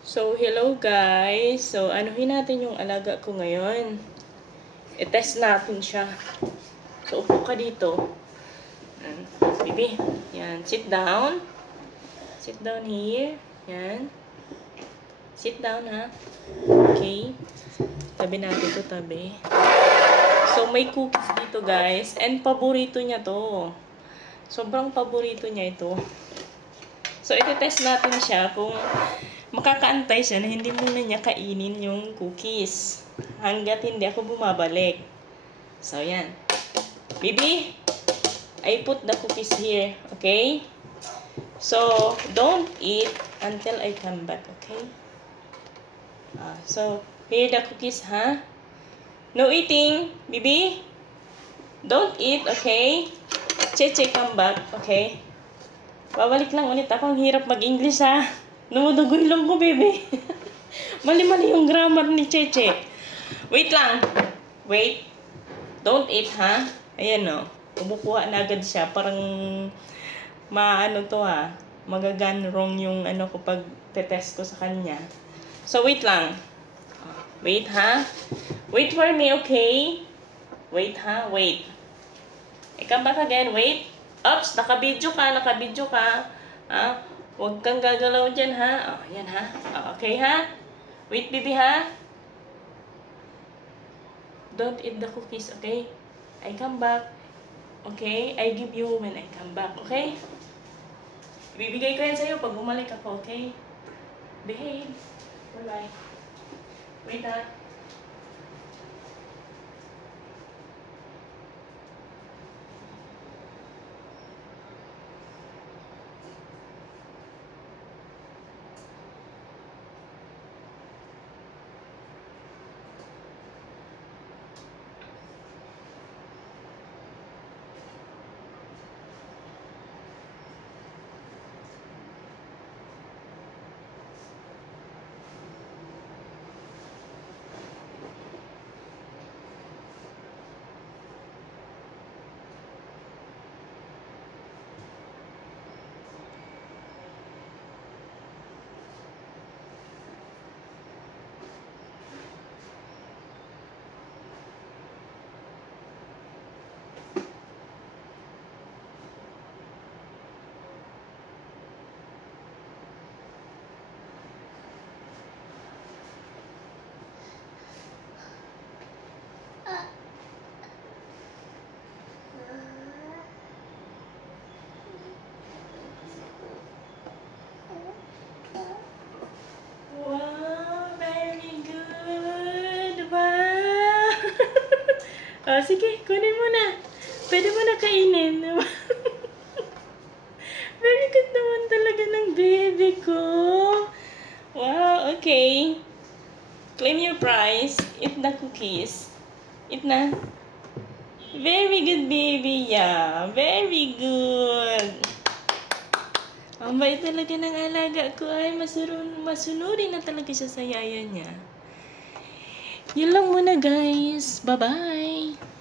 So, hello guys. So, anuhin natin yung alaga ko ngayon. I-test natin siya. So, upo ka dito. Baby, yan. Sit down. Sit down here. Yan. Sit down, ha? Okay. Tabi natin to, tabi. So, may cookies dito, guys. And, paborito niya to. Sobrang paborito niya ito. So, iti-test natin siya kung makakaantay siya na hindi muna niya kainin yung cookies. Hanggat hindi ako bumabalik. So, yan. Baby, I put the cookies here. Okay? So, don't eat until I come back. Okay? So, here the cookies, ha? No eating, baby. Don't eat, okay? Cheche, come back, okay? Babalik lang ulit ako. Ang hirap mag-English, ha? Numudugo ilong ko, baby. Mali-mali yung grammar ni Cheche. Wait lang. Wait. Don't eat, ha? Ayan, no. Kumukuha na agad siya. Parang, maano to, ha? Magagan wrong yung ano ko pag tetest ko sa kanya. So, wait lang. Wait, ha? Wait for me, okay? Wait, ha? Wait. I come back again. Wait. Oops, naka-video ka. Naka-video ka. Ha? Huwag kang gagalaw dyan, ha? Oh, yan, ha? Oh, okay, ha? Wait, baby, ha? Don't eat the cookies, okay? I come back. Okay? I give you when I come back, okay? Ibibigay ko yan sa'yo pag bumalik ako, okay? Behave. Bye-bye. Wait, ha? Oh, sige, kunin mo na. Pwede mo na kainin. Very good naman talaga ng baby ko. Wow, okay. Claim your prize. Eat the cookies. Eat na. Very good, baby. Yeah, very good. Ang bait talaga ng alaga ko. Ay, masunurin na talaga siya sa yaya niya. Yun lang muna, guys. Bye-bye.